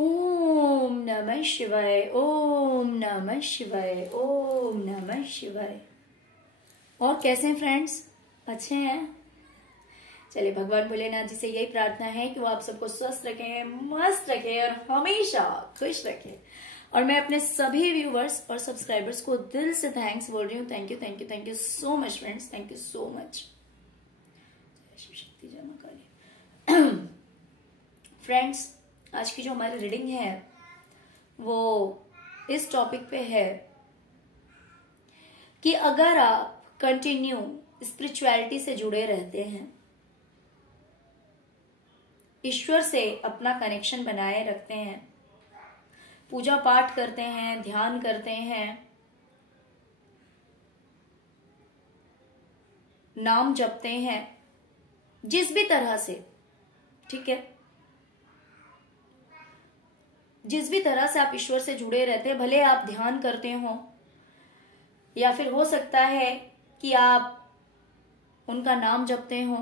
ओम नमः शिवाय, ओम नमः शिवाय, ओम नमः शिवाय। और कैसे हैं फ्रेंड्स? अच्छे हैं? चलिए, भगवान भोलेनाथ जी से यही प्रार्थना है कि वो आप सबको स्वस्थ रखें, मस्त रखें और हमेशा खुश रखें। और मैं अपने सभी व्यूवर्स और सब्सक्राइबर्स को दिल से थैंक्स बोल रही हूँ। Thank you, thank you, thank you so much friends, thank you so much. Shiv Shakti जय मां काली। फ्रेंड्स, आज की जो हमारी रीडिंग है वो इस टॉपिक पे है कि अगर आप कंटिन्यू स्पिरिचुअलिटी से जुड़े रहते हैं, ईश्वर से अपना कनेक्शन बनाए रखते हैं, पूजा पाठ करते हैं, ध्यान करते हैं, नाम जपते हैं, जिस भी तरह से, ठीक है, जिस भी तरह से आप ईश्वर से जुड़े रहते हैं, भले आप ध्यान करते हो या फिर हो सकता है कि आप उनका नाम जपते हो,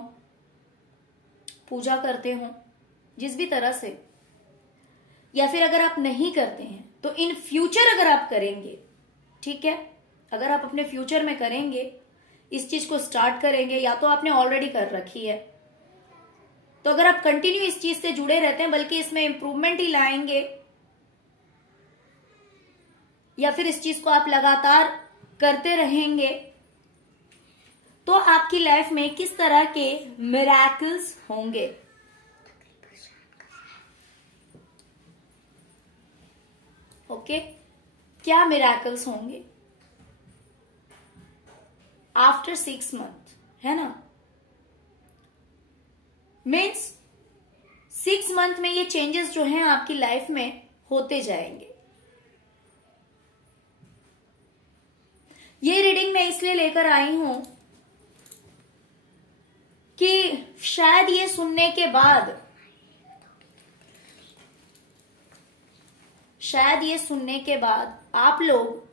पूजा करते हो, जिस भी तरह से, या फिर अगर आप नहीं करते हैं तो इन फ्यूचर अगर आप करेंगे, ठीक है, अगर आप अपने फ्यूचर में करेंगे, इस चीज को स्टार्ट करेंगे, या तो आपने ऑलरेडी कर रखी है, तो अगर आप कंटिन्यू इस चीज से जुड़े रहते हैं, बल्कि इसमें इंप्रूवमेंट ही लाएंगे, या फिर इस चीज को आप लगातार करते रहेंगे, तो आपकी लाइफ में किस तरह के मिरेकल्स होंगे। ओके, क्या मिरेकल्स होंगे आफ्टर 6 मंथ, है ना? मीन्स 6 मंथ में ये चेंजेस जो हैं आपकी लाइफ में होते जाएंगे। ये रीडिंग मैं इसलिए लेकर आई हूं कि शायद ये सुनने के बाद, आप लोग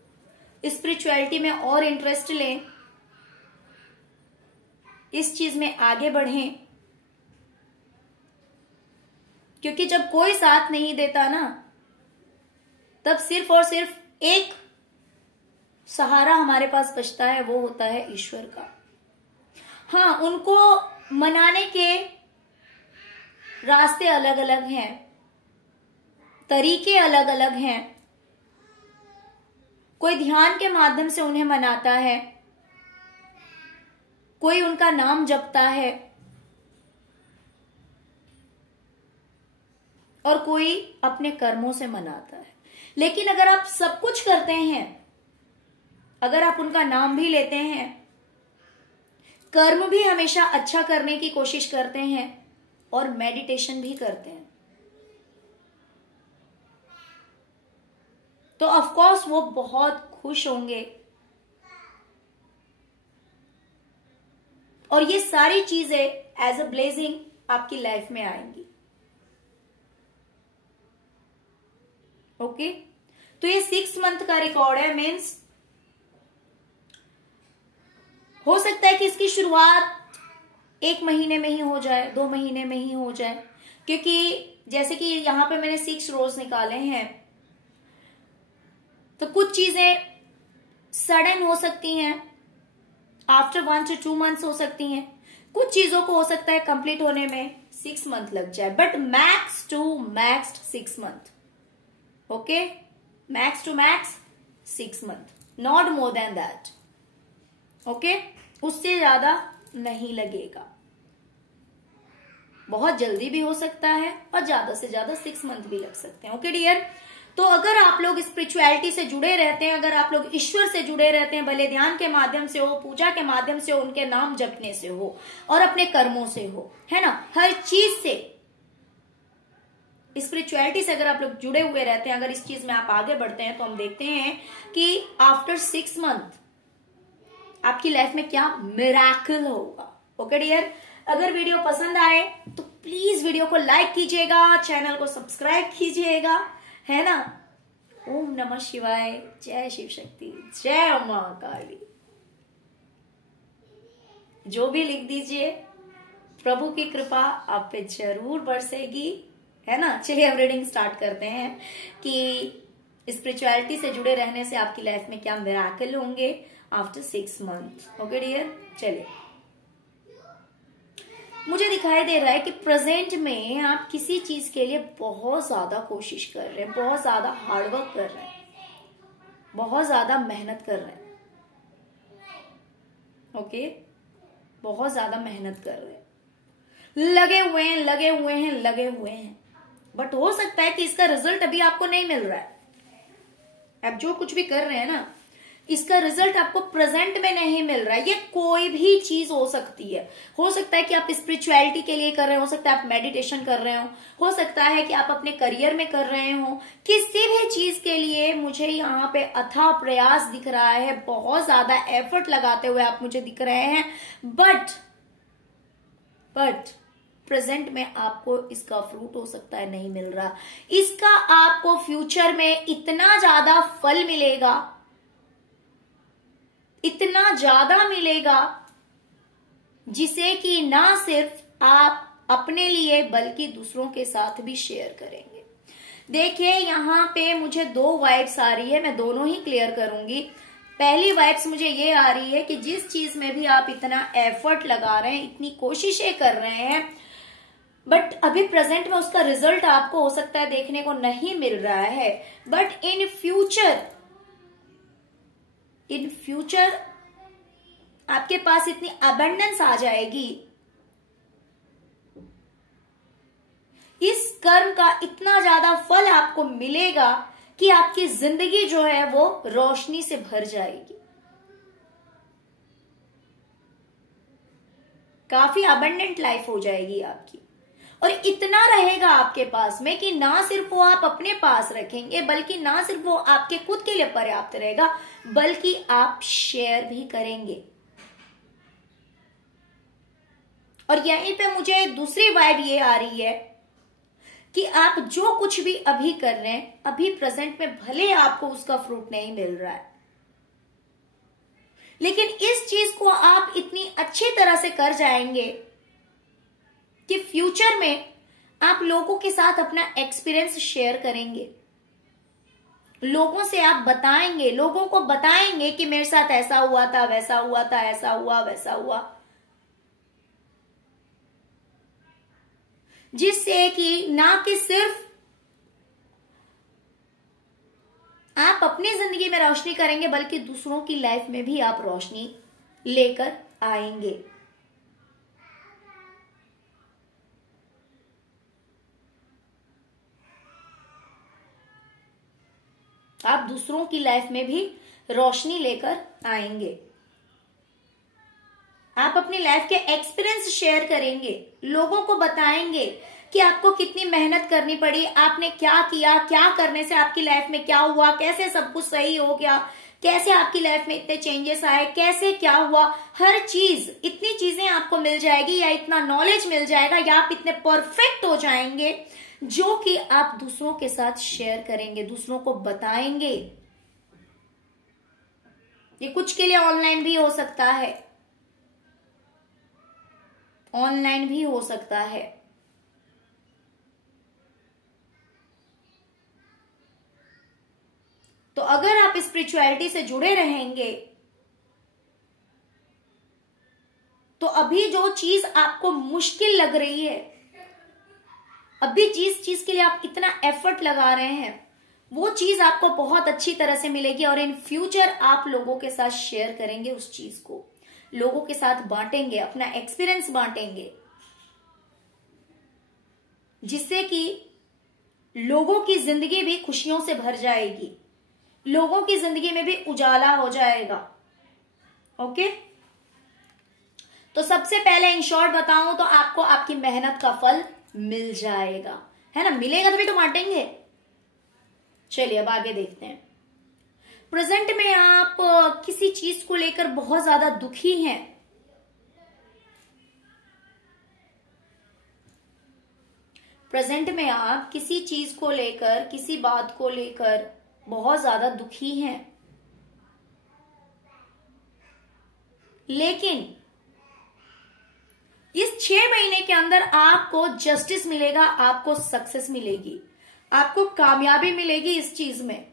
स्पिरिचुअलिटी में और इंटरेस्ट लें, इस चीज में आगे बढ़ें, क्योंकि जब कोई साथ नहीं देता ना, तब सिर्फ और सिर्फ एक सहारा हमारे पास बचता है, वो होता है ईश्वर का। हाँ, उनको मनाने के रास्ते अलग अलग हैं, तरीके अलग अलग हैं। कोई ध्यान के माध्यम से उन्हें मनाता है, कोई उनका नाम जपता है, और कोई अपने कर्मों से मनाता है। लेकिन अगर आप सब कुछ करते हैं, अगर आप उनका नाम भी लेते हैं, कर्म भी हमेशा अच्छा करने की कोशिश करते हैं, और मेडिटेशन भी करते हैं, तो ऑफ कोर्स वो बहुत खुश होंगे। और ये सारी चीजें एज अ ब्लेसिंग आपकी लाइफ में आएंगी। ओके, तो ये 6 मंथ का रिकॉर्ड है। मीन्स हो सकता है कि इसकी शुरुआत 1 महीने में ही हो जाए, 2 महीने में ही हो जाए, क्योंकि जैसे कि यहां पे मैंने 6 रोज निकाले हैं, तो कुछ चीजें सडन हो सकती हैं, आफ्टर 1 to 2 मंथ्स हो सकती हैं, कुछ चीजों को हो सकता है कंप्लीट होने में 6 मंथ लग जाए, but max to max 6 month. Okay, max to max 6 month, not more than that. Okay, उससे ज्यादा नहीं लगेगा। बहुत जल्दी भी हो सकता है और ज्यादा से ज्यादा 6 मंथ भी लग सकते हैं। ओके डियर, तो अगर आप लोग स्पिरिचुअलिटी से जुड़े रहते हैं, अगर आप लोग ईश्वर से जुड़े रहते हैं, भले ध्यान के माध्यम से हो, पूजा के माध्यम से हो, उनके नाम जपने से हो, और अपने कर्मों से हो, है ना, हर चीज से, स्पिरिचुअलिटी से अगर आप लोग जुड़े हुए रहते हैं, अगर इस चीज में आप आगे बढ़ते हैं, तो हम देखते हैं कि आफ्टर 6 मंथ आपकी लाइफ में क्या मिरेकल होगा। ओके डियर, अगर वीडियो पसंद आए तो प्लीज वीडियो को लाइक कीजिएगा, चैनल को सब्सक्राइब कीजिएगा, है ना। ओम नमः शिवाय, जय शिव शक्ति, जय मां काली। जो भी लिख दीजिए, प्रभु की कृपा आप पे जरूर बरसेगी, है ना। चलिए अब रीडिंग स्टार्ट करते हैं कि स्पिरिचुअलिटी से जुड़े रहने से आपकी लाइफ में क्या मिराकल होंगे आफ्टर 6 मंथ। ओके डियर, चलिए। मुझे दिखाई दे रहा है कि प्रेजेंट में आप किसी चीज के लिए बहुत ज्यादा कोशिश कर रहे हैं, बहुत ज्यादा हार्डवर्क कर रहे हैं, बहुत ज्यादा मेहनत कर रहे हैं। ओके, बहुत ज्यादा मेहनत कर रहे हैं, लगे हुए हैं, लगे हुए हैं, लगे हुए हैं। बट हो सकता है कि इसका रिजल्ट अभी आपको नहीं मिल रहा है। आप जो कुछ भी कर रहे हैं ना, इसका रिजल्ट आपको प्रेजेंट में नहीं मिल रहा है। ये कोई भी चीज हो सकती है। हो सकता है कि आप स्पिरिचुअलिटी के लिए कर रहे हो सकता है आप मेडिटेशन कर रहे हो सकता है कि आप अपने करियर में कर रहे हो। किसी भी चीज के लिए मुझे यहाँ पे अथाह प्रयास दिख रहा है, बहुत ज्यादा एफर्ट लगाते हुए आप मुझे दिख रहे हैं। बट प्रेजेंट में आपको इसका फ्रूट हो सकता है नहीं मिल रहा। इसका आपको फ्यूचर में इतना ज्यादा फल मिलेगा, इतना ज्यादा मिलेगा, जिसे कि ना सिर्फ आप अपने लिए बल्कि दूसरों के साथ भी शेयर करेंगे। देखिए यहाँ पे मुझे 2 वाइब्स आ रही है, मैं दोनों ही क्लियर करूंगी। पहली वाइब्स मुझे ये आ रही है कि जिस चीज में भी आप इतना एफर्ट लगा रहे हैं, इतनी कोशिशें कर रहे हैं, बट अभी प्रेजेंट में उसका रिजल्ट आपको हो सकता है देखने को नहीं मिल रहा है। बट इन फ्यूचर आपके पास इतनी अबंडेंस आ जाएगी, इस कर्म का इतना ज्यादा फल आपको मिलेगा कि आपकी जिंदगी जो है वो रोशनी से भर जाएगी। काफी अबंडेंट लाइफ हो जाएगी आपकी। और इतना रहेगा आपके पास में कि ना सिर्फ वो आप अपने पास रखेंगे, बल्कि ना सिर्फ वो आपके खुद के लिए पर्याप्त रहेगा, बल्कि आप शेयर भी करेंगे। और यहीं पे मुझे दूसरी वाइब ये आ रही है कि आप जो कुछ भी अभी कर रहे हैं, अभी प्रेजेंट में भले आपको उसका फ्रूट नहीं मिल रहा है, लेकिन इस चीज को आप इतनी अच्छी तरह से कर जाएंगे कि फ्यूचर में आप लोगों के साथ अपना एक्सपीरियंस शेयर करेंगे। लोगों से आप बताएंगे, लोगों को बताएंगे कि मेरे साथ ऐसा हुआ था, वैसा हुआ था, ऐसा हुआ, वैसा हुआ, जिससे कि ना कि सिर्फ आप अपनी जिंदगी में रोशनी करेंगे, बल्कि दूसरों की लाइफ में भी आप रोशनी लेकर आएंगे। आप दूसरों की लाइफ में भी रोशनी लेकर आएंगे। आप अपनी लाइफ के एक्सपीरियंस शेयर करेंगे, लोगों को बताएंगे कि आपको कितनी मेहनत करनी पड़ी, आपने क्या किया, क्या करने से आपकी लाइफ में क्या हुआ, कैसे सब कुछ सही हो गया, कैसे आपकी लाइफ में इतने चेंजेस आए, कैसे क्या हुआ। हर चीज, इतनी चीजें आपको मिल जाएगी, या इतना नॉलेज मिल जाएगा, या आप इतने परफेक्ट हो जाएंगे जो कि आप दूसरों के साथ शेयर करेंगे, दूसरों को बताएंगे। ये कुछ के लिए ऑनलाइन भी हो सकता है, ऑनलाइन भी हो सकता है। तो अगर आप स्पिरिचुअलिटी से जुड़े रहेंगे, तो अभी जो चीज आपको मुश्किल लग रही है, अभी जिस चीज के लिए आप इतना एफर्ट लगा रहे हैं, वो चीज आपको बहुत अच्छी तरह से मिलेगी। और इन फ्यूचर आप लोगों के साथ शेयर करेंगे, उस चीज को लोगों के साथ बांटेंगे, अपना एक्सपीरियंस बांटेंगे, जिससे कि लोगों की जिंदगी भी खुशियों से भर जाएगी, लोगों की जिंदगी में भी उजाला हो जाएगा। ओके, तो सबसे पहले इन शॉर्ट बताऊं तो आपको आपकी मेहनत का फल मिल जाएगा, है ना। मिलेगा तभी तो बांटेंगे। चलिए अब आगे देखते हैं। प्रेजेंट में आप किसी चीज को लेकर बहुत ज्यादा दुखी हैं। प्रेजेंट में आप किसी चीज को लेकर, किसी बात को लेकर बहुत ज्यादा दुखी हैं, लेकिन इस 6 महीने के अंदर आपको जस्टिस मिलेगा, आपको सक्सेस मिलेगी, आपको कामयाबी मिलेगी इस चीज में,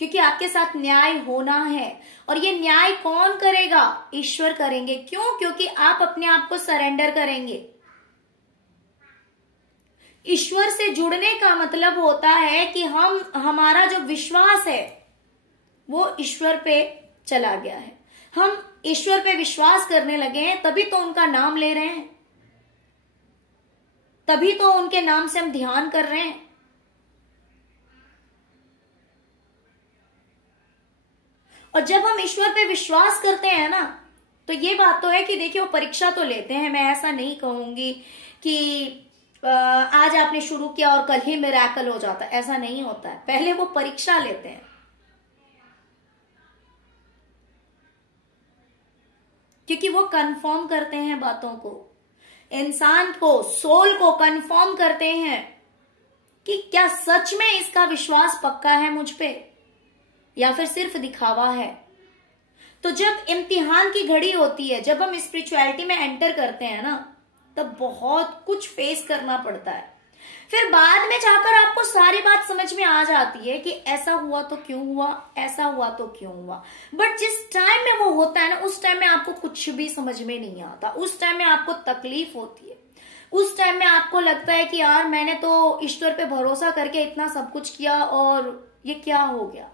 क्योंकि आपके साथ न्याय होना है। और ये न्याय कौन करेगा? ईश्वर करेंगे। क्यों? क्योंकि आप अपने आप को सरेंडर करेंगे। ईश्वर से जुड़ने का मतलब होता है कि हमारा जो विश्वास है वो ईश्वर पे चला गया है, हम ईश्वर पे विश्वास करने लगे हैं, तभी तो उनका नाम ले रहे हैं, तभी तो उनके नाम से हम ध्यान कर रहे हैं। और जब हम ईश्वर पे विश्वास करते हैं ना, तो ये बात तो है कि देखिए वो परीक्षा तो लेते हैं। मैं ऐसा नहीं कहूंगी कि आज आपने शुरू किया और कल ही मिरेकल हो जाता है, ऐसा नहीं होता है। पहले वो परीक्षा लेते हैं, क्योंकि वो कंफर्म करते हैं बातों को, इंसान को, सोल को कंफर्म करते हैं कि क्या सच में इसका विश्वास पक्का है मुझ पे या फिर सिर्फ दिखावा है। तो जब इम्तिहान की घड़ी होती है, जब हम स्पिरिचुअलिटी में एंटर करते हैं ना, तब बहुत कुछ फेस करना पड़ता है। फिर बाद में जाकर आपको सारी बात समझ में आ जाती है कि ऐसा हुआ तो क्यों हुआ, ऐसा हुआ तो क्यों हुआ। बट जिस टाइम में वो होता है ना, उस टाइम में आपको कुछ भी समझ में नहीं आता, उस टाइम में आपको तकलीफ होती है, उस टाइम में आपको लगता है कि यार मैंने तो ईश्वर पे भरोसा करके इतना सब कुछ किया और ये क्या हो गया।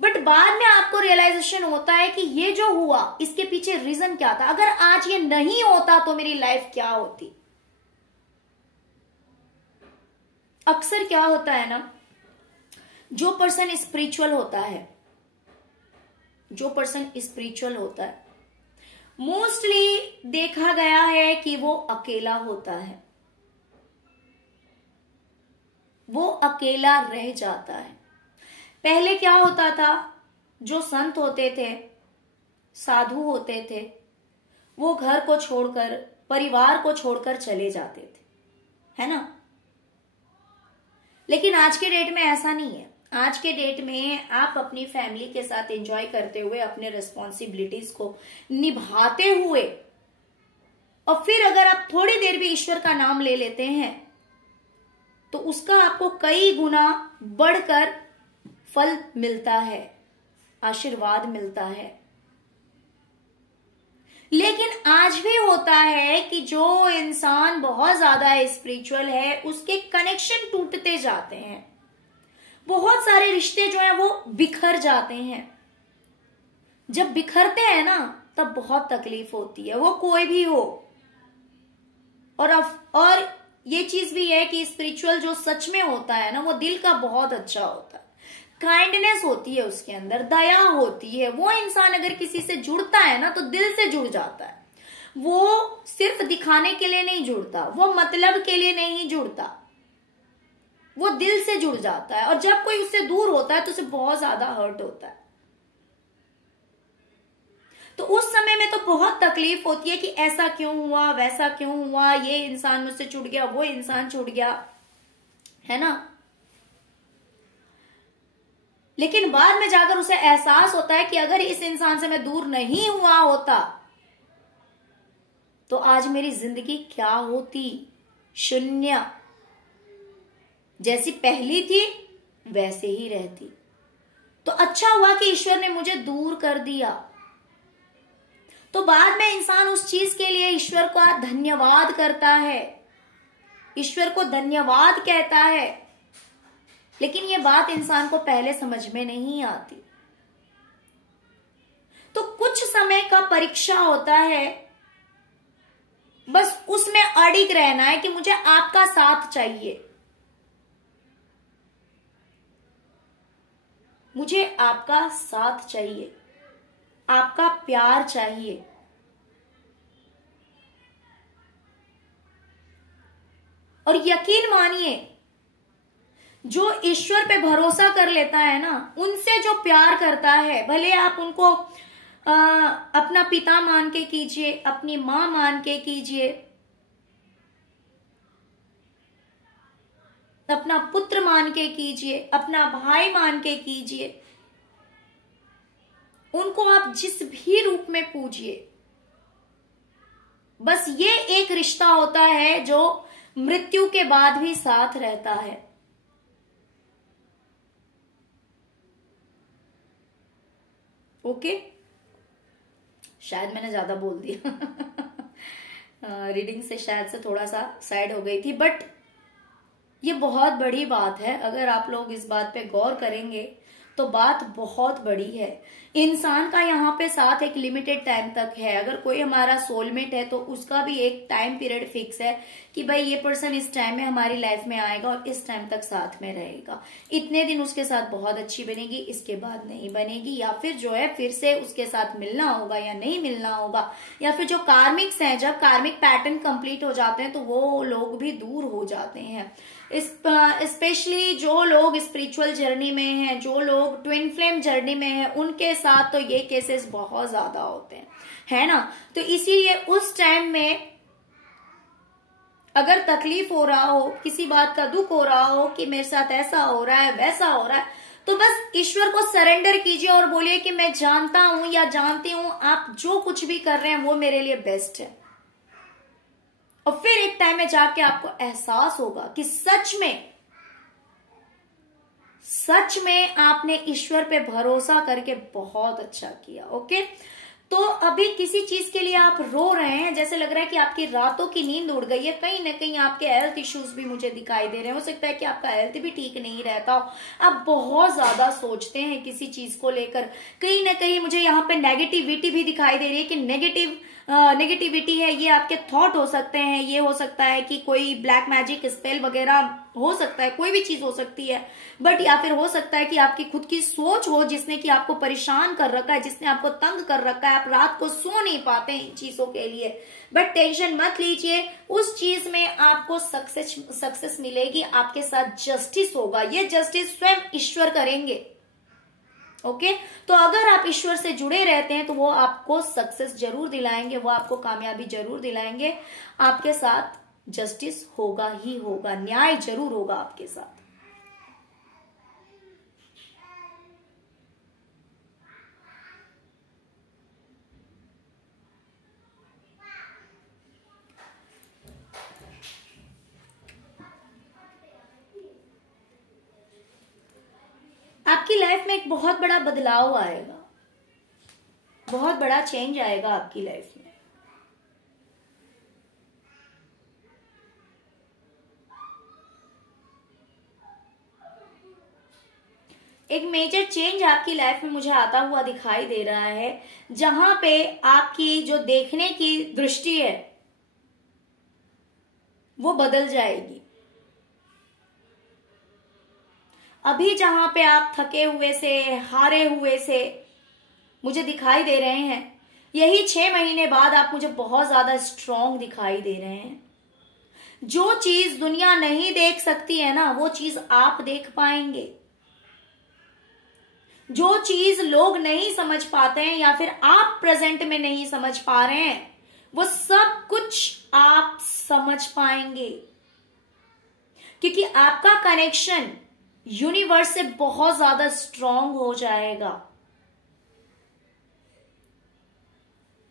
बट बाद में आपको रियलाइजेशन होता है कि ये जो हुआ इसके पीछे रीजन क्या था, अगर आज ये नहीं होता तो मेरी लाइफ क्या होती। अक्सर क्या होता है ना, जो पर्सन स्पिरिचुअल होता है, जो पर्सन स्पिरिचुअल होता है, मोस्टली देखा गया है कि वो अकेला होता है, वो अकेला रह जाता है। पहले क्या होता था, जो संत होते थे, साधु होते थे, वो घर को छोड़कर, परिवार को छोड़कर चले जाते थे, है ना। लेकिन आज के डेट में ऐसा नहीं है। आज के डेट में आप अपनी फैमिली के साथ एंजॉय करते हुए, अपने रिस्पॉन्सिबिलिटीज को निभाते हुए, और फिर अगर आप थोड़ी देर भी ईश्वर का नाम ले लेते हैं तो उसका आपको कई गुना बढ़कर फल मिलता है, आशीर्वाद मिलता है। लेकिन आज भी होता है कि जो इंसान बहुत ज्यादा स्पिरिचुअल है, उसके कनेक्शन टूटते जाते हैं, बहुत सारे रिश्ते जो हैं वो बिखर जाते हैं। जब बिखरते हैं ना, तब बहुत तकलीफ होती है, वो कोई भी हो। और ये चीज भी है कि स्पिरिचुअल जो सच में होता है ना, वो दिल का बहुत अच्छा होता है, काइंडनेस होती है उसके अंदर, दया होती है। वो इंसान अगर किसी से जुड़ता है ना, तो दिल से जुड़ जाता है, वो सिर्फ दिखाने के लिए नहीं जुड़ता, वो मतलब के लिए नहीं जुड़ता, वो दिल से जुड़ जाता है। और जब कोई उससे दूर होता है तो उसे बहुत ज्यादा हर्ट होता है। तो उस समय में तो बहुत तकलीफ होती है कि ऐसा क्यों हुआ, वैसा क्यों हुआ, ये इंसान मुझसे छूट गया, वो इंसान छूट गया, है ना। लेकिन बाद में जाकर उसे एहसास होता है कि अगर इस इंसान से मैं दूर नहीं हुआ होता तो आज मेरी जिंदगी क्या होती, शून्य, जैसी पहली थी वैसे ही रहती। तो अच्छा हुआ कि ईश्वर ने मुझे दूर कर दिया। तो बाद में इंसान उस चीज के लिए ईश्वर का धन्यवाद करता है, ईश्वर को धन्यवाद कहता है। लेकिन ये बात इंसान को पहले समझ में नहीं आती। तो कुछ समय का परीक्षा होता है, बस उसमें अडिग रहना है कि मुझे आपका साथ चाहिए, मुझे आपका साथ चाहिए, आपका प्यार चाहिए। और यकीन मानिए, जो ईश्वर पे भरोसा कर लेता है ना, उनसे जो प्यार करता है, भले आप उनको अपना पिता मान के कीजिए, अपनी मां मान के कीजिए, अपना पुत्र मान के कीजिए, अपना भाई मान के कीजिए, उनको आप जिस भी रूप में पूजिए, बस ये एक रिश्ता होता है जो मृत्यु के बाद भी साथ रहता है। ओके, शायद मैंने ज्यादा बोल दिया रीडिंग से शायद से थोड़ा सा साइड हो गई थी, बट ये बहुत बड़ी बात है। अगर आप लोग इस बात पे गौर करेंगे तो बात बहुत बड़ी है। इंसान का यहाँ पे साथ एक लिमिटेड टाइम तक है। अगर कोई हमारा सोलमेट है तो उसका भी एक टाइम पीरियड फिक्स है कि भाई ये पर्सन इस टाइम में हमारी लाइफ में आएगा और इस टाइम तक साथ में रहेगा। इतने दिन उसके साथ बहुत अच्छी बनेगी, इसके बाद नहीं बनेगी, या फिर जो है फिर से उसके साथ मिलना होगा या नहीं मिलना होगा, या फिर जो कार्मिक्स हैं, जब कार्मिक पैटर्न कंप्लीट हो जाते हैं तो वो लोग भी दूर हो जाते हैं। स्पेशली जो लोग स्पिरिचुअल जर्नी में हैं, जो लोग ट्विन फ्लेम जर्नी में हैं, उनके साथ तो ये केसेस बहुत ज्यादा होते हैं, है ना। तो इसीलिए उस टाइम में अगर तकलीफ हो रहा हो, किसी बात का दुख हो रहा हो कि मेरे साथ ऐसा हो रहा है, वैसा हो रहा है, तो बस ईश्वर को सरेंडर कीजिए और बोलिए कि मैं जानता हूं या जानती हूं आप जो कुछ भी कर रहे हैं वो मेरे लिए बेस्ट है। और फिर एक टाइम में जाके आपको एहसास होगा कि सच में आपने ईश्वर पे भरोसा करके बहुत अच्छा किया। ओके, तो अभी किसी चीज के लिए आप रो रहे हैं, जैसे लग रहा है कि आपकी रातों की नींद उड़ गई है, कहीं ना कहीं आपके हेल्थ इश्यूज भी मुझे दिखाई दे रहे हैं। हो सकता है कि आपका हेल्थ भी ठीक नहीं रहता हो, आप बहुत ज्यादा सोचते हैं किसी चीज को लेकर। कहीं ना कहीं मुझे यहाँ पे नेगेटिविटी भी दिखाई दे रही है कि नेगेटिविटी है, ये आपके थॉट हो सकते हैं, ये हो सकता है कि कोई ब्लैक मैजिक स्पेल वगैरह हो सकता है, कोई भी चीज हो सकती है, बट या फिर हो सकता है कि आपकी खुद की सोच हो जिसने कि आपको परेशान कर रखा है, जिसने आपको तंग कर रखा है। आप रात को सो नहीं पाते इन चीजों के लिए, बट टेंशन मत लीजिए, उस चीज में आपको सक्सेस मिलेगी, आपके साथ जस्टिस होगा। ये जस्टिस स्वयं ईश्वर करेंगे। ओके, तो अगर आप ईश्वर से जुड़े रहते हैं तो वो आपको सक्सेस जरूर दिलाएंगे, वो आपको कामयाबी जरूर दिलाएंगे, आपके साथ जस्टिस होगा ही होगा, न्याय जरूर होगा आपके साथ। आपकी लाइफ में एक बहुत बड़ा बदलाव आएगा, बहुत बड़ा चेंज आएगा आपकी लाइफ में। एक मेजर चेंज आपकी लाइफ में मुझे आता हुआ दिखाई दे रहा है, जहां पे आपकी जो देखने की दृष्टि है वो बदल जाएगी। अभी जहां पे आप थके हुए से, हारे हुए से मुझे दिखाई दे रहे हैं, यही 6 महीने बाद आप मुझे बहुत ज्यादा स्ट्रांग दिखाई दे रहे हैं। जो चीज दुनिया नहीं देख सकती है ना, वो चीज आप देख पाएंगे। जो चीज लोग नहीं समझ पाते हैं या फिर आप प्रेजेंट में नहीं समझ पा रहे हैं, वो सब कुछ आप समझ पाएंगे, क्योंकि आपका कनेक्शन यूनिवर्स से बहुत ज्यादा स्ट्रांग हो जाएगा।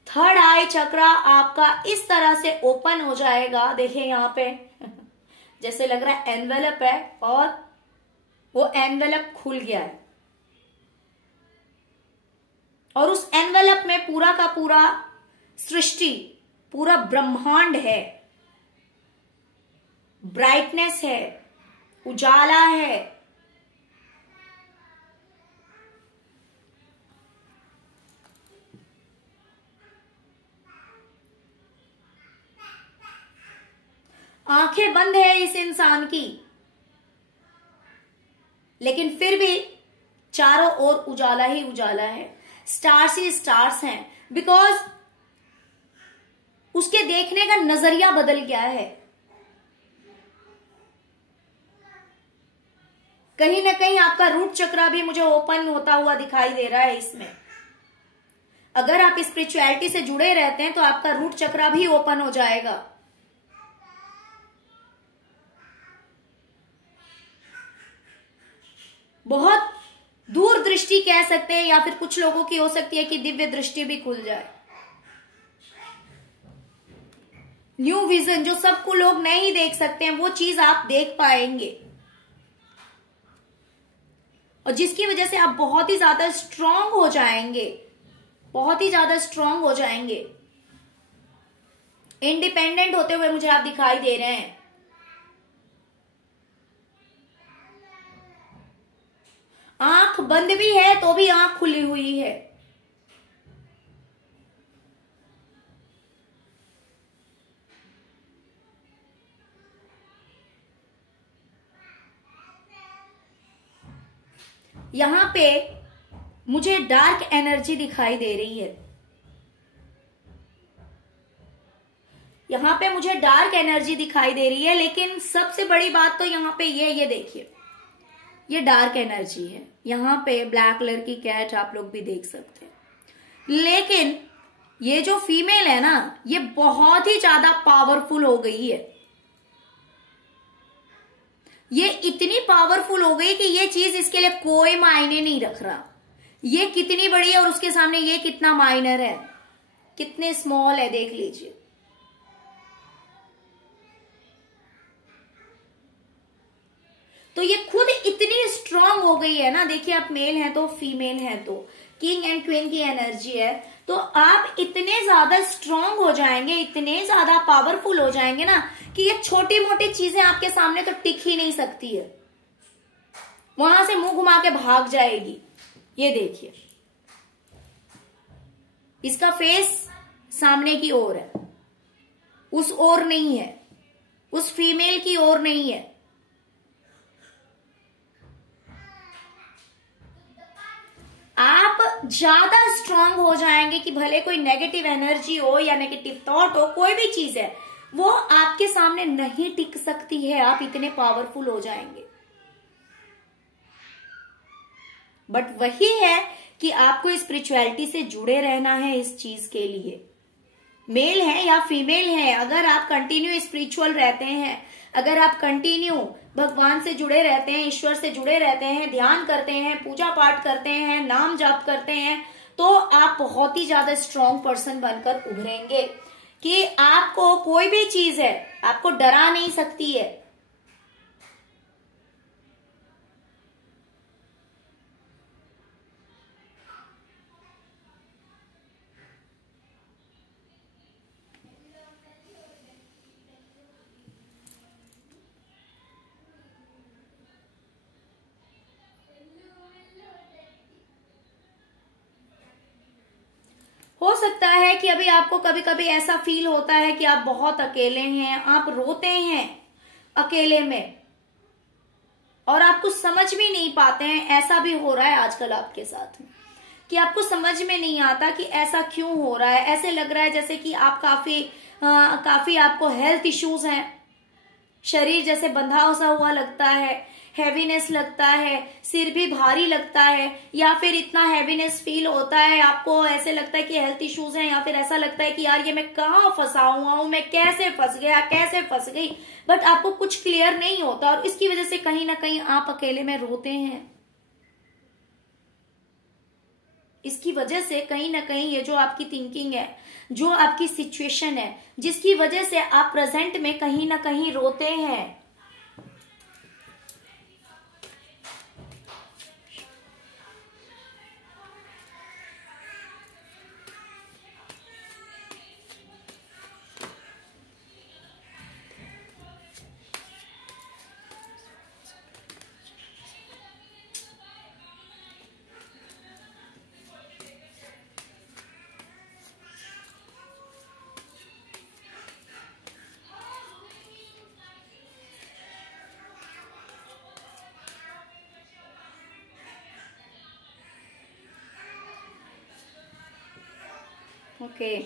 थर्ड आई चक्रा आपका इस तरह से ओपन हो जाएगा। देखिए यहां पे जैसे लग रहा है एनवेलप है और वो एनवेलप खुल गया है और उस एनवेलप में पूरा का पूरा सृष्टि, पूरा ब्रह्मांड है, ब्राइटनेस है, उजाला है। आंखें बंद है इस इंसान की, लेकिन फिर भी चारों ओर उजाला ही उजाला है, स्टार्स ही स्टार्स हैं, बिकॉज उसके देखने का नजरिया बदल गया है। कहीं ना कहीं आपका रूट चक्रा भी मुझे ओपन होता हुआ दिखाई दे रहा है इसमें। अगर आप स्पिरिचुअलिटी से जुड़े रहते हैं तो आपका रूट चक्रा भी ओपन हो जाएगा। बहुत दूरदृष्टि दृष्टि कह सकते हैं, या फिर कुछ लोगों की हो सकती है कि दिव्य दृष्टि भी खुल जाए। न्यू विजन, जो सबको लोग नहीं देख सकते हैं वो चीज आप देख पाएंगे, और जिसकी वजह से आप बहुत ही ज्यादा स्ट्रांग हो जाएंगे, बहुत ही ज्यादा स्ट्रांग हो जाएंगे। इंडिपेंडेंट होते हुए मुझे आप दिखाई दे रहे हैं। आंख बंद भी है तो भी आंख खुली हुई है। यहां पे मुझे डार्क एनर्जी दिखाई दे रही है। यहां पे मुझे डार्क एनर्जी दिखाई दे रही है, लेकिन सबसे बड़ी बात तो यहां पे ये देखिए, ये डार्क एनर्जी है। यहां पे ब्लैक कलर की कैट आप लोग भी देख सकते हैं, लेकिन ये जो फीमेल है ना, ये बहुत ही ज्यादा पावरफुल हो गई है। ये इतनी पावरफुल हो गई कि ये चीज इसके लिए कोई मायने नहीं रख रहा। ये कितनी बड़ी है और उसके सामने ये कितना माइनर है, कितने स्मॉल है, देख लीजिए। तो ये खुद इतनी स्ट्रांग हो गई है ना। देखिए, आप मेल हैं तो फीमेल हैं तो किंग एंड क्वीन की एनर्जी है, तो आप इतने ज्यादा स्ट्रांग हो जाएंगे, इतने ज्यादा पावरफुल हो जाएंगे ना कि ये छोटी मोटी चीजें आपके सामने तो टिक ही नहीं सकती है, वहां से मुंह घुमा के भाग जाएगी। ये देखिए, इसका फेस सामने की ओर है, उस ओर नहीं है, उस फीमेल की ओर नहीं है। आप ज्यादा स्ट्रांग हो जाएंगे कि भले कोई नेगेटिव एनर्जी हो या नेगेटिव थॉट हो, कोई भी चीज है वो आपके सामने नहीं टिक सकती है। आप इतने पावरफुल हो जाएंगे। बट वही है कि आपको स्पिरिचुअलिटी से जुड़े रहना है। इस चीज के लिए मेल है या फीमेल है, अगर आप कंटिन्यू स्पिरिचुअल रहते हैं, अगर आप कंटिन्यू भगवान से जुड़े रहते हैं, ईश्वर से जुड़े रहते हैं, ध्यान करते हैं, पूजा पाठ करते हैं, नाम जाप करते हैं, तो आप बहुत ही ज्यादा स्ट्रांग पर्सन बनकर उभरेंगे कि आपको कोई भी चीज है आपको डरा नहीं सकती है। हो सकता है कि अभी आपको कभी कभी ऐसा फील होता है कि आप बहुत अकेले हैं, आप रोते हैं अकेले में और आप कुछ समझ भी नहीं पाते हैं। ऐसा भी हो रहा है आजकल आपके साथ में कि आपको समझ में नहीं आता कि ऐसा क्यों हो रहा है। ऐसे लग रहा है जैसे कि आप काफी आपको हेल्थ इश्यूज हैं, शरीर जैसे बंधा सा हुआ लगता है, हैवीनेस लगता है, सिर भी भारी लगता है, या फिर इतना हैवीनेस फील होता है, आपको ऐसे लगता है कि हेल्थ इश्यूज हैं, या फिर ऐसा लगता है कि यार ये मैं कहाँ फंसा हुआ हूं, मैं कैसे फंस गया, कैसे फंस गई। बट आपको कुछ क्लियर नहीं होता और इसकी वजह से कहीं ना कहीं आप अकेले में रोते हैं। इसकी वजह से कहीं ना कहीं ये जो आपकी थिंकिंग है, जो आपकी सिचुएशन है, जिसकी वजह से आप प्रेजेंट में कहीं ना कहीं रोते हैं। ओके,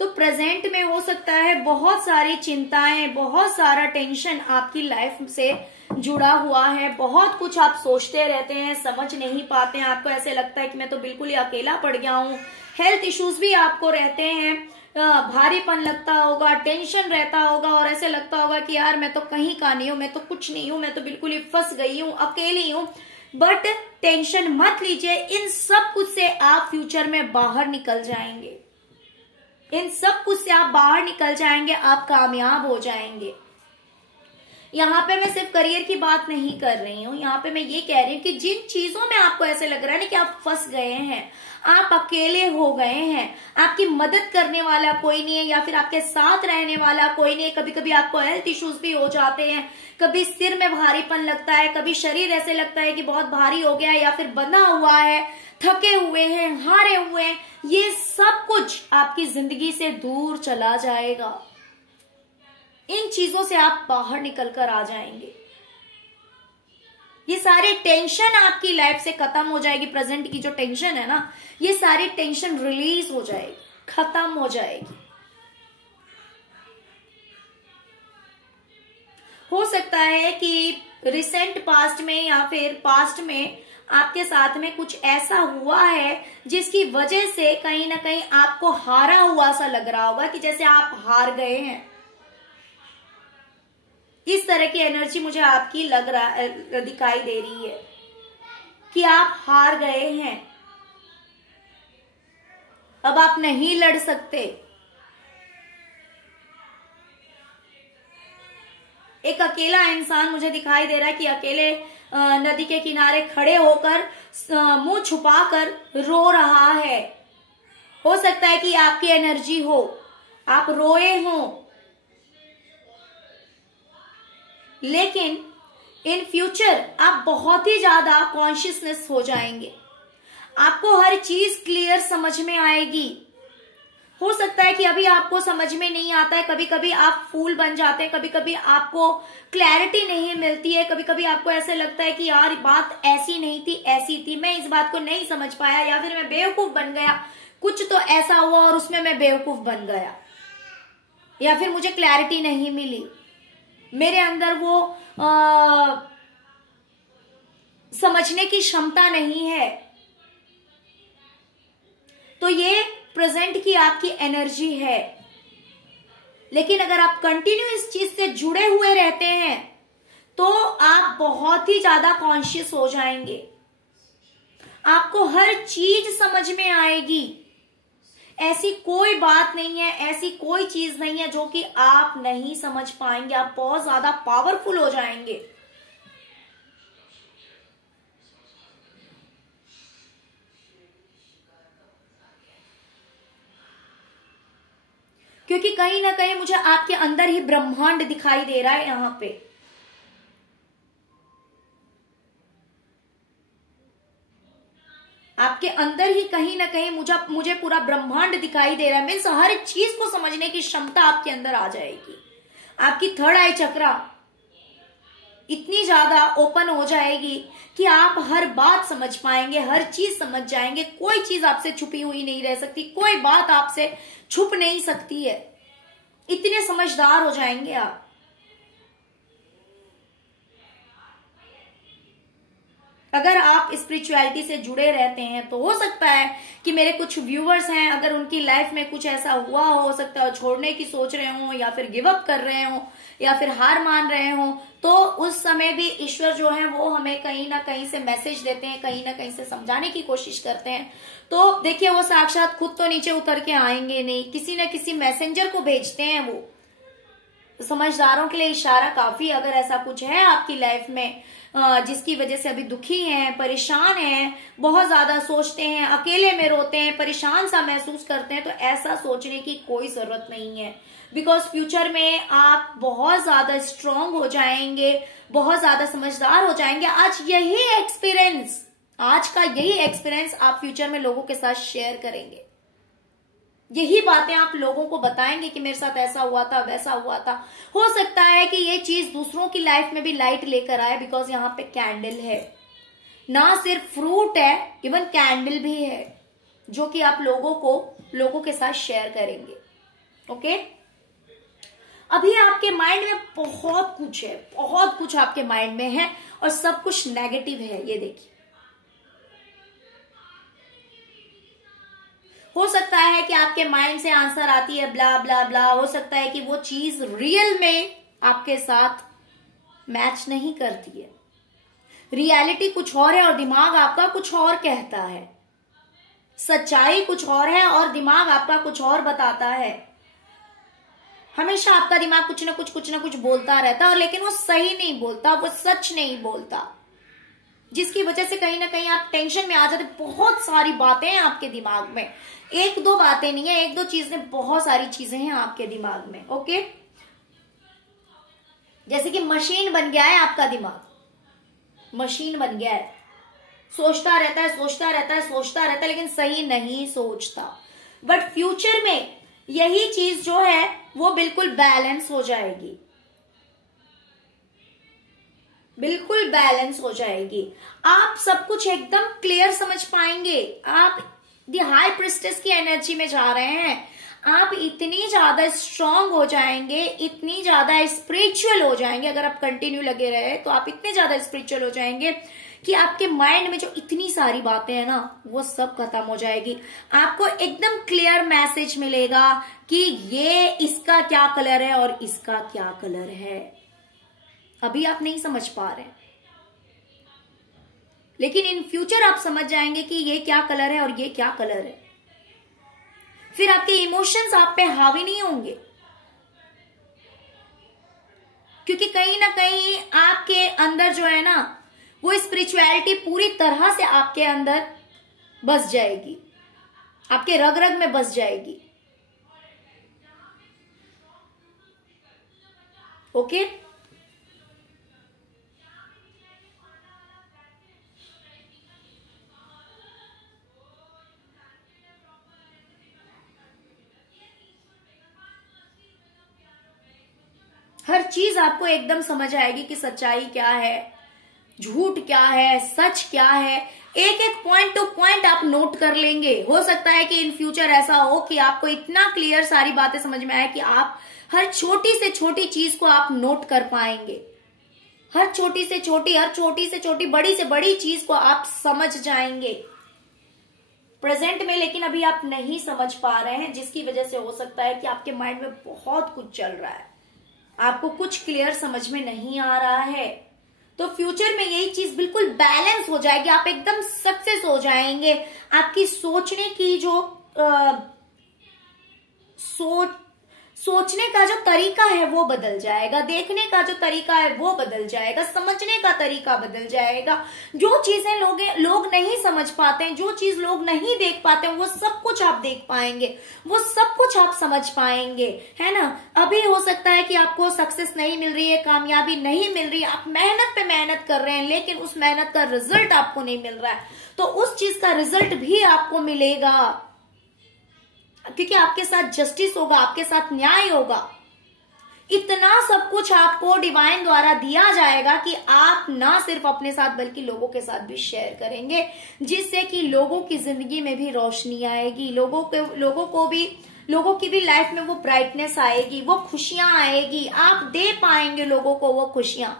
तो प्रेजेंट में हो सकता है बहुत सारी चिंताएं, बहुत सारा टेंशन आपकी लाइफ से जुड़ा हुआ है। बहुत कुछ आप सोचते रहते हैं, समझ नहीं पाते हैं, आपको ऐसे लगता है कि मैं तो बिल्कुल ही अकेला पड़ गया हूँ। हेल्थ इश्यूज भी आपको रहते हैं, भारीपन लगता होगा, टेंशन रहता होगा और ऐसे लगता होगा कि यार मैं तो कहीं का नहीं हूं, मैं तो कुछ नहीं हूं, मैं तो बिल्कुल ही फंस गई हूँ, अकेली हूँ। बट टेंशन मत लीजिए, इन सब कुछ से आप फ्यूचर में बाहर निकल जाएंगे। इन सब कुछ से आप बाहर निकल जाएंगे, आप कामयाब हो जाएंगे। यहाँ पे मैं सिर्फ करियर की बात नहीं कर रही हूँ, यहाँ पे मैं ये कह रही हूँ कि जिन चीजों में आपको ऐसे लग रहा है ना कि आप फंस गए हैं, आप अकेले हो गए हैं, आपकी मदद करने वाला कोई नहीं है या फिर आपके साथ रहने वाला कोई नहीं है। कभी कभी आपको हेल्थ इश्यूज भी हो जाते हैं, कभी सिर में भारीपन लगता है, कभी शरीर ऐसे लगता है कि बहुत भारी हो गया है या फिर बंधा हुआ है, थके हुए हैं, हारे हुए हैं। ये सब कुछ आपकी जिंदगी से दूर चला जाएगा। इन चीजों से आप बाहर निकल कर आ जाएंगे। ये सारी टेंशन आपकी लाइफ से खत्म हो जाएगी। प्रेजेंट की जो टेंशन है ना, ये सारी टेंशन रिलीज हो जाएगी, खत्म हो जाएगी। हो सकता है कि रिसेंट पास्ट में या फिर पास्ट में आपके साथ में कुछ ऐसा हुआ है जिसकी वजह से कहीं ना कहीं आपको हारा हुआ सा लग रहा होगा, कि जैसे आप हार गए हैं। इस तरह की एनर्जी मुझे आपकी दिखाई दे रही है कि आप हार गए हैं, अब आप नहीं लड़ सकते। एक अकेला इंसान मुझे दिखाई दे रहा है कि अकेले नदी के किनारे खड़े होकर मुंह छुपाकर रो रहा है। हो सकता है कि आपकी एनर्जी हो, आप रोए हो, लेकिन इन फ्यूचर आप बहुत ही ज्यादा कॉन्शियसनेस हो जाएंगे। आपको हर चीज क्लियर समझ में आएगी। हो सकता है कि अभी आपको समझ में नहीं आता है, कभी कभी आप फूल बन जाते हैं, कभी कभी आपको क्लैरिटी नहीं मिलती है, कभी कभी आपको ऐसे लगता है कि यार बात ऐसी नहीं थी, ऐसी थी, मैं इस बात को नहीं समझ पाया, या फिर मैं बेवकूफ बन गया, कुछ तो ऐसा हुआ और उसमें मैं बेवकूफ बन गया, या फिर मुझे क्लैरिटी नहीं मिली, मेरे अंदर वो समझने की क्षमता नहीं है। तो ये प्रेजेंट की आपकी एनर्जी है। लेकिन अगर आप कंटिन्यू इस चीज से जुड़े हुए रहते हैं तो आप बहुत ही ज्यादा कॉन्शियस हो जाएंगे। आपको हर चीज समझ में आएगी। ऐसी कोई बात नहीं है, ऐसी कोई चीज नहीं है जो कि आप नहीं समझ पाएंगे। आप बहुत ज्यादा पावरफुल हो जाएंगे। क्योंकि कहीं ना कहीं मुझे आपके अंदर ही ब्रह्मांड दिखाई दे रहा है। यहां पे आपके अंदर ही कहीं ना कहीं मुझे पूरा ब्रह्मांड दिखाई दे रहा है। मीन्स हर चीज को समझने की क्षमता आपके अंदर आ जाएगी। आपकी थर्ड आई चक्रा इतनी ज्यादा ओपन हो जाएगी कि आप हर बात समझ पाएंगे, हर चीज समझ जाएंगे। कोई चीज आपसे छुपी हुई नहीं रह सकती, कोई बात आपसे छुप नहीं सकती है। इतने समझदार हो जाएंगे आप। अगर आप स्पिरिचुअलिटी से जुड़े रहते हैं तो हो सकता है कि मेरे कुछ व्यूअर्स हैं, अगर उनकी लाइफ में कुछ ऐसा हुआ हो सकता है छोड़ने की सोच रहे हो, या फिर गिव अप कर रहे हो, या फिर हार मान रहे हो, तो उस समय भी ईश्वर जो है वो हमें कहीं ना कहीं से मैसेज देते हैं, कहीं ना कहीं से समझाने की कोशिश करते हैं। तो देखिए, वो साक्षात खुद तो नीचे उतर के आएंगे नहीं, किसी न किसी मैसेंजर को भेजते हैं। वो समझदारों के लिए इशारा काफी। अगर ऐसा कुछ है आपकी लाइफ में जिसकी वजह से अभी दुखी हैं, परेशान हैं, बहुत ज्यादा सोचते हैं, अकेले में रोते हैं, परेशान सा महसूस करते हैं, तो ऐसा सोचने की कोई जरूरत नहीं है। बिकॉज फ्यूचर में आप बहुत ज्यादा स्ट्रांग हो जाएंगे, बहुत ज्यादा समझदार हो जाएंगे। आज का यही एक्सपीरियंस आप फ्यूचर में लोगों के साथ शेयर करेंगे। यही बातें आप लोगों को बताएंगे कि मेरे साथ ऐसा हुआ था, वैसा हुआ था। हो सकता है कि ये चीज दूसरों की लाइफ में भी लाइट लेकर आए। बिकॉज यहाँ पे कैंडल है, ना सिर्फ फ्रूट है, इवन कैंडल भी है, जो कि आप लोगों के साथ शेयर करेंगे। ओके, अभी आपके माइंड में बहुत कुछ है, बहुत कुछ आपके माइंड में है और सब कुछ नेगेटिव है। ये देखिए, हो सकता है कि आपके माइंड से आंसर आती है ब्ला ब्ला ब्ला। हो सकता है कि वो चीज रियल में आपके साथ मैच नहीं करती है। रियलिटी कुछ और है और दिमाग आपका कुछ और कहता है। सच्चाई कुछ और है और दिमाग आपका कुछ और बताता है। हमेशा आपका दिमाग कुछ ना कुछ बोलता रहता है, और लेकिन वो सही नहीं बोलता, वो सच नहीं बोलता, जिसकी वजह से कहीं ना कहीं आप टेंशन में आ जाते। बहुत सारी बातें हैं आपके दिमाग में, एक दो बातें नहीं है, एक दो चीजें, बहुत सारी चीजें हैं आपके दिमाग में। ओके, जैसे कि मशीन बन गया है आपका दिमाग, मशीन बन गया है, सोचता रहता है, सोचता रहता है, सोचता रहता है, लेकिन सही नहीं सोचता। बट फ्यूचर में यही चीज जो है वो बिल्कुल बैलेंस हो जाएगी, बिल्कुल बैलेंस हो जाएगी। आप सब कुछ एकदम क्लियर समझ पाएंगे। आप दी हाई प्रिस्टेस की एनर्जी में जा रहे हैं। आप इतनी ज्यादा स्ट्रांग हो जाएंगे, इतनी ज्यादा स्पिरिचुअल हो जाएंगे। अगर आप कंटिन्यू लगे रहे तो आप इतने ज्यादा स्पिरिचुअल हो जाएंगे कि आपके माइंड में जो इतनी सारी बातें हैं ना, वो सब खत्म हो जाएगी। आपको एकदम क्लियर मैसेज मिलेगा कि ये इसका क्या कलर है और इसका क्या कलर है। अभी आप नहीं समझ पा रहे, लेकिन इन फ्यूचर आप समझ जाएंगे कि ये क्या कलर है और ये क्या कलर है। फिर आपके इमोशंस आप पे हावी नहीं होंगे, क्योंकि कहीं ना कहीं आपके अंदर जो है ना, वो स्पिरिचुअलिटी पूरी तरह से आपके अंदर बस जाएगी, आपके रग रग में बस जाएगी। ओके, हर चीज आपको एकदम समझ आएगी कि सच्चाई क्या है, झूठ क्या है, सच क्या है। एक एक पॉइंट टू पॉइंट आप नोट कर लेंगे। हो सकता है कि इन फ्यूचर ऐसा हो कि आपको इतना क्लियर सारी बातें समझ में आए कि आप हर छोटी से छोटी चीज को आप नोट कर पाएंगे। हर छोटी से छोटी, हर छोटी से छोटी, बड़ी से बड़ी चीज को आप समझ जाएंगे प्रेजेंट में। लेकिन अभी आप नहीं समझ पा रहे हैं, जिसकी वजह से हो सकता है कि आपके माइंड में बहुत कुछ चल रहा है, आपको कुछ क्लियर समझ में नहीं आ रहा है। तो फ्यूचर में यही चीज बिल्कुल बैलेंस हो जाएगी, आप एकदम सक्सेस हो जाएंगे। आपकी सोचने की जो सोचने का जो तरीका है वो बदल जाएगा, देखने का जो तरीका है वो बदल जाएगा, समझने का तरीका बदल जाएगा। जो चीजें लोग नहीं समझ पाते हैं, जो चीज लोग नहीं देख पाते हैं, वो सब कुछ आप देख पाएंगे, वो सब कुछ आप समझ पाएंगे, है ना। अभी हो सकता है कि आपको सक्सेस नहीं मिल रही है, कामयाबी नहीं मिल रही है, आप मेहनत पे मेहनत कर रहे हैं, लेकिन उस मेहनत का रिजल्ट आपको नहीं मिल रहा है। तो उस चीज का रिजल्ट भी आपको मिलेगा, क्योंकि आपके साथ जस्टिस होगा, आपके साथ न्याय होगा। इतना सब कुछ आपको डिवाइन द्वारा दिया जाएगा कि आप ना सिर्फ अपने साथ बल्कि लोगों के साथ भी शेयर करेंगे, जिससे कि लोगों की जिंदगी में भी रोशनी आएगी, लोगों की भी लाइफ में वो ब्राइटनेस आएगी, वो खुशियां आएगी, आप दे पाएंगे लोगों को वो खुशियां।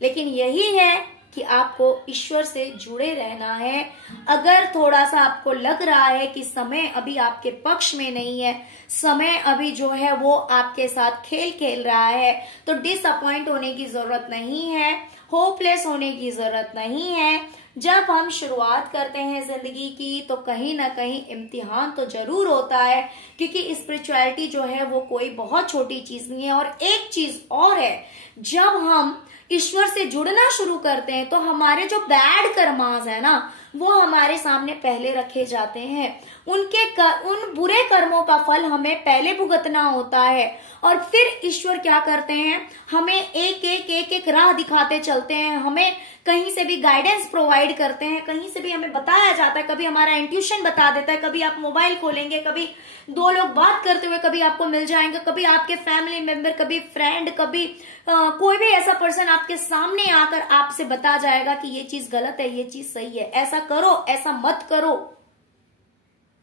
लेकिन यही है कि आपको ईश्वर से जुड़े रहना है। अगर थोड़ा सा आपको लग रहा है कि समय अभी आपके पक्ष में नहीं है, समय अभी जो है वो आपके साथ खेल खेल रहा है, तो डिसअपॉइंट होने की जरूरत नहीं है, होपलेस होने की जरूरत नहीं है। जब हम शुरुआत करते हैं जिंदगी की तो कहीं ना कहीं इम्तिहान तो जरूर होता है, क्योंकि स्पिरिचुअलिटी जो है वो कोई बहुत छोटी चीज नहीं है। और एक चीज और है, जब हम ईश्वर से जुड़ना शुरू करते हैं तो हमारे जो बैड कर्मास है ना, वो हमारे सामने पहले रखे जाते हैं। उन बुरे कर्मों का फल हमें पहले भुगतना होता है, और फिर ईश्वर क्या करते हैं, हमें एक राह दिखाते चलते हैं, हमें कहीं से भी गाइडेंस प्रोवाइड करते हैं, कहीं से भी हमें बताया जाता है। कभी हमारा इंट्यूशन बता देता है, कभी आप मोबाइल खोलेंगे, कभी दो लोग बात करते हुए कभी आपको मिल जाएंगे, कभी आपके फैमिली मेंबर, कभी फ्रेंड, कभी कोई भी ऐसा पर्सन आपके सामने आकर आपसे बता जाएगा कि ये चीज गलत है, ये चीज सही है, ऐसा करो, ऐसा मत करो।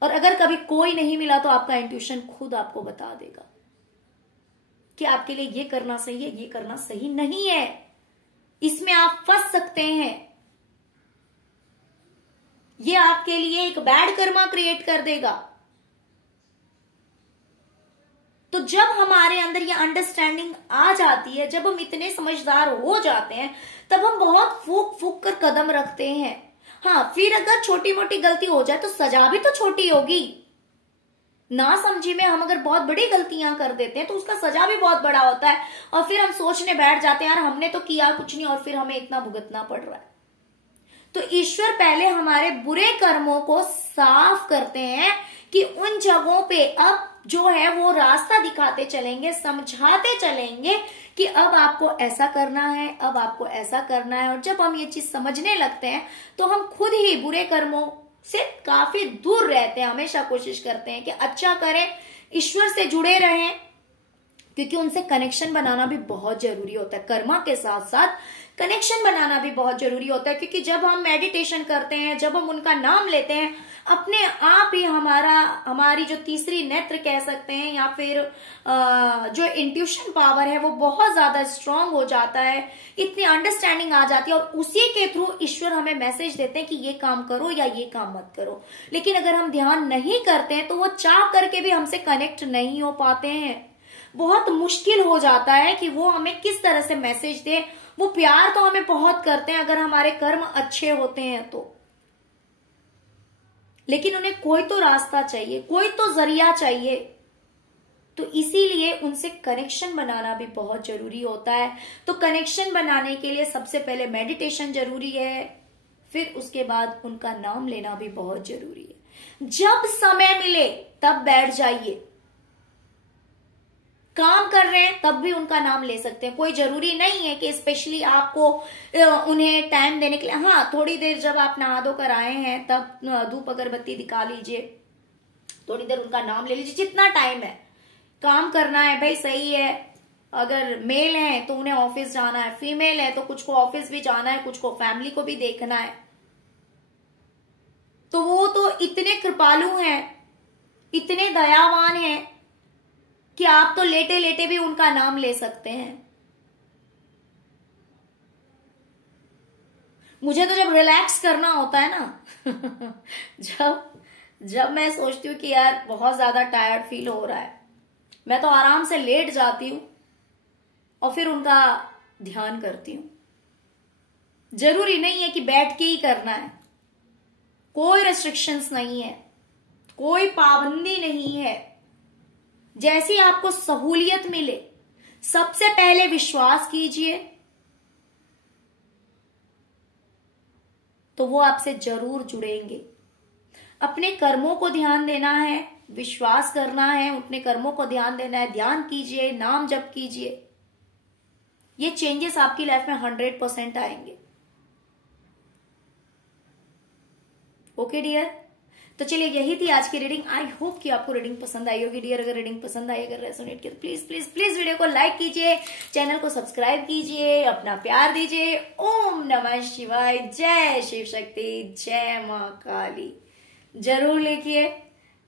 और अगर कभी कोई नहीं मिला तो आपका इंट्यूशन खुद आपको बता देगा कि आपके लिए ये करना सही है, ये करना सही नहीं है, इसमें आप फंस सकते हैं, ये आपके लिए एक बैड कर्मा क्रिएट कर देगा। तो जब हमारे अंदर ये अंडरस्टैंडिंग आ जाती है, जब हम इतने समझदार हो जाते हैं, तब हम बहुत फूक फूक कर कदम रखते हैं। हाँ, फिर अगर छोटी मोटी गलती हो जाए तो सजा भी तो छोटी होगी ना। समझी में हम अगर बहुत बड़ी गलतियां कर देते हैं तो उसका सजा भी बहुत बड़ा होता है, और फिर हम सोचने बैठ जाते हैं यार हमने तो किया कुछ नहीं और फिर हमें इतना भुगतना पड़ रहा है। तो ईश्वर पहले हमारे बुरे कर्मों को साफ करते हैं कि उन जगहों पे अब जो है वो रास्ता दिखाते चलेंगे, समझाते चलेंगे कि अब आपको ऐसा करना है, अब आपको ऐसा करना है। और जब हम ये चीज समझने लगते हैं तो हम खुद ही बुरे कर्मों से काफी दूर रहते हैं। हमेशा कोशिश करते हैं कि अच्छा करें, ईश्वर से जुड़े रहें, क्योंकि उनसे कनेक्शन बनाना भी बहुत जरूरी होता है। कर्मा के साथ साथ कनेक्शन बनाना भी बहुत जरूरी होता है, क्योंकि जब हम मेडिटेशन करते हैं, जब हम उनका नाम लेते हैं, अपने आप ही हमारी जो तीसरी नेत्र कह सकते हैं या फिर जो इंट्यूशन पावर है वो बहुत ज्यादा स्ट्रांग हो जाता है, इतनी अंडरस्टैंडिंग आ जाती है, और उसी के थ्रू ईश्वर हमें मैसेज देते हैं कि ये काम करो या ये काम मत करो। लेकिन अगर हम ध्यान नहीं करते हैं तो वो चाह करके भी हमसे कनेक्ट नहीं हो पाते हैं। बहुत मुश्किल हो जाता है कि वो हमें किस तरह से मैसेज दे। वो प्यार तो हमें बहुत करते हैं अगर हमारे कर्म अच्छे होते हैं तो, लेकिन उन्हें कोई तो रास्ता चाहिए, कोई तो जरिया चाहिए। तो इसीलिए उनसे कनेक्शन बनाना भी बहुत जरूरी होता है। तो कनेक्शन बनाने के लिए सबसे पहले मेडिटेशन जरूरी है, फिर उसके बाद उनका नाम लेना भी बहुत जरूरी है। जब समय मिले तब बैठ जाइए, काम कर रहे हैं तब भी उनका नाम ले सकते हैं। कोई जरूरी नहीं है कि स्पेशली आपको उन्हें टाइम देने के लिए, हाँ थोड़ी देर जब आप नहा धोकर आए हैं तब धूप अगरबत्ती दिखा लीजिए, थोड़ी देर उनका नाम ले लीजिए, जितना टाइम है। काम करना है भाई, सही है। अगर मेल है तो उन्हें ऑफिस जाना है, फीमेल है तो कुछ को ऑफिस भी जाना है, कुछ को फैमिली को भी देखना है। तो वो तो इतने कृपालु हैं, इतने दयावान हैं कि आप तो लेटे लेटे भी उनका नाम ले सकते हैं। मुझे तो जब रिलैक्स करना होता है ना जब मैं सोचती हूँ कि यार बहुत ज्यादा टायर्ड फील हो रहा है, मैं तो आराम से लेट जाती हूँ और फिर उनका ध्यान करती हूँ। जरूरी नहीं है कि बैठ के ही करना है, कोई रेस्ट्रिक्शंस नहीं है, कोई पाबंदी नहीं है। जैसी आपको सहूलियत मिले, सबसे पहले विश्वास कीजिए तो वो आपसे जरूर जुड़ेंगे। अपने कर्मों को ध्यान देना है, विश्वास करना है, अपने कर्मों को ध्यान देना है, ध्यान कीजिए, नाम जप कीजिए। ये चेंजेस आपकी लाइफ में 100% आएंगे। ओके डियर, तो चलिए यही थी आज की रीडिंग। आई होप कि आपको रीडिंग पसंद आई होगी डियर। अगर रीडिंग पसंद आई, अगर रेजोनेट किया तो प्लीज प्लीज प्लीज वीडियो को लाइक कीजिए, चैनल को सब्सक्राइब कीजिए, अपना प्यार दीजिए। ओम नमः शिवाय, जय शिव शक्ति, जय मां काली जरूर लिखिए,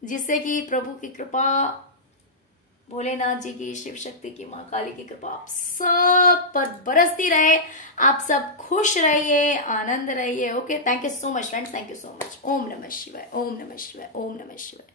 जिससे कि प्रभु की कृपा, भोलेनाथ जी की, शिव शक्ति की, मां काली की कृपा आप सब पर बरसती रहे। आप सब खुश रहिए, आनंद रहिए। Okay, thank you so much friends, thank you so much. ओम नमः शिवाय, ओम नमः शिवाय, ओम नमः शिवाय।